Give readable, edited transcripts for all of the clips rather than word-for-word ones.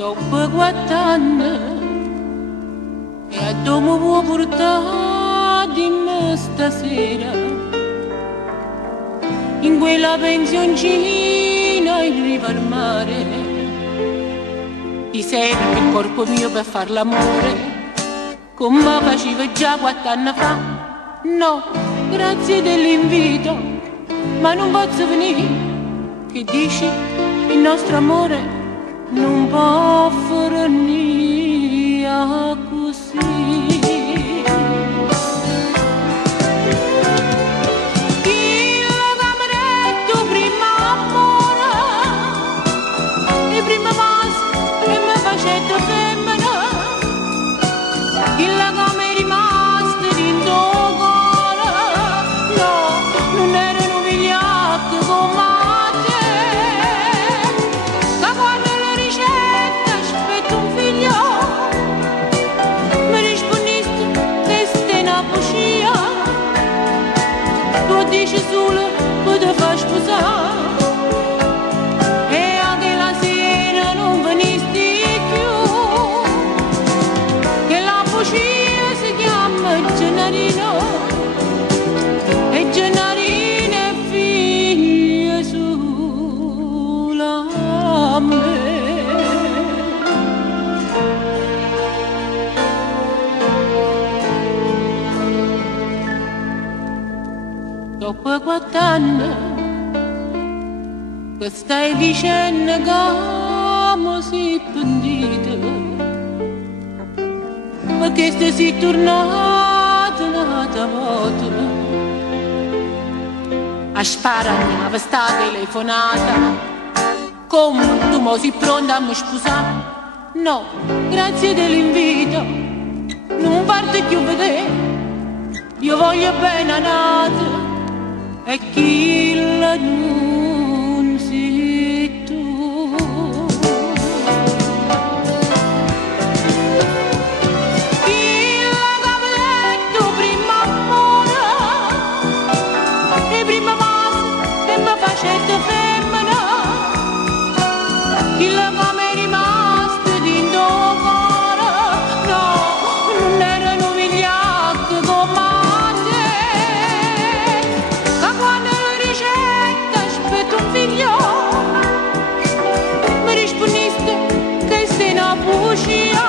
dopo 4 anni e a dove può portare di me stasera in quella pensioncina in riva al mare. Ti serve il corpo mio per far l'amore come facevo già 4 anni fa? No, grazie dell'invito, ma non posso venire. Che dici? Il nostro amore non può finire così. Il cameretto prima amore e prima maso e mi facette femmina. Il come è rimasto dentro cuore, no, non erano vigliacchi come te. Da quando la ricetta aspetto un figlio, mi rispondiste che stai una bugia. Tu dici solo che ti fai sposare e anche la sera non venisti più. Che la bugia si chiama Gennarino e Gennarino è figlio solo a me. Dopo 4 anni che stai dicendo che mi sei pentito, perché sei tornato un'altra volta a spararmi a questa telefonata. Come tu mo sei pronta a mi sposare? No, grazie dell'invito, non parte più vedere. Io voglio bene a Nata e chi la non sei tu. Il cavalletto prima amore e prima maso e mi facette femmina. Il come è rimasto dentro cuore, no, non erano vigliacchi come te. Da quando la ricetta aspetto un figlio, mi rispondiste che sei una bugia.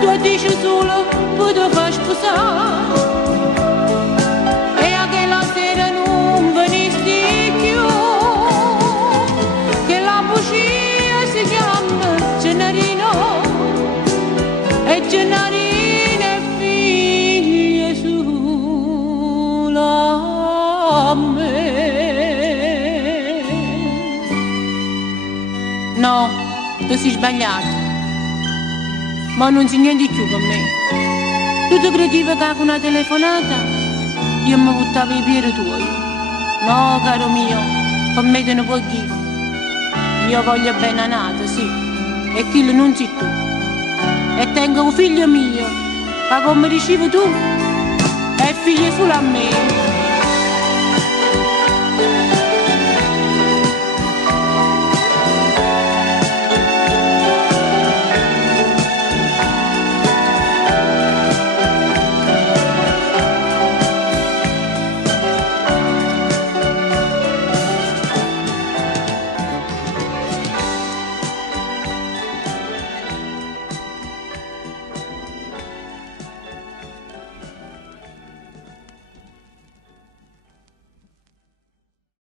Tu dici solo che ti fai sposare e anche la sera non venisti più. Che la bugia si chiama Gennarino e Gennarino è figlio solo a me. No, tu sei sbagliato, ma non sei niente più per me. Tu ti credevi che con una telefonata io mi buttavo i piedi tuoi? No, caro mio, per me te ne puoi dire. Io voglio bene a Nata, sì, e chi non sei tu. E tengo un figlio mio, ma come dicevi tu, è figlio solo a me.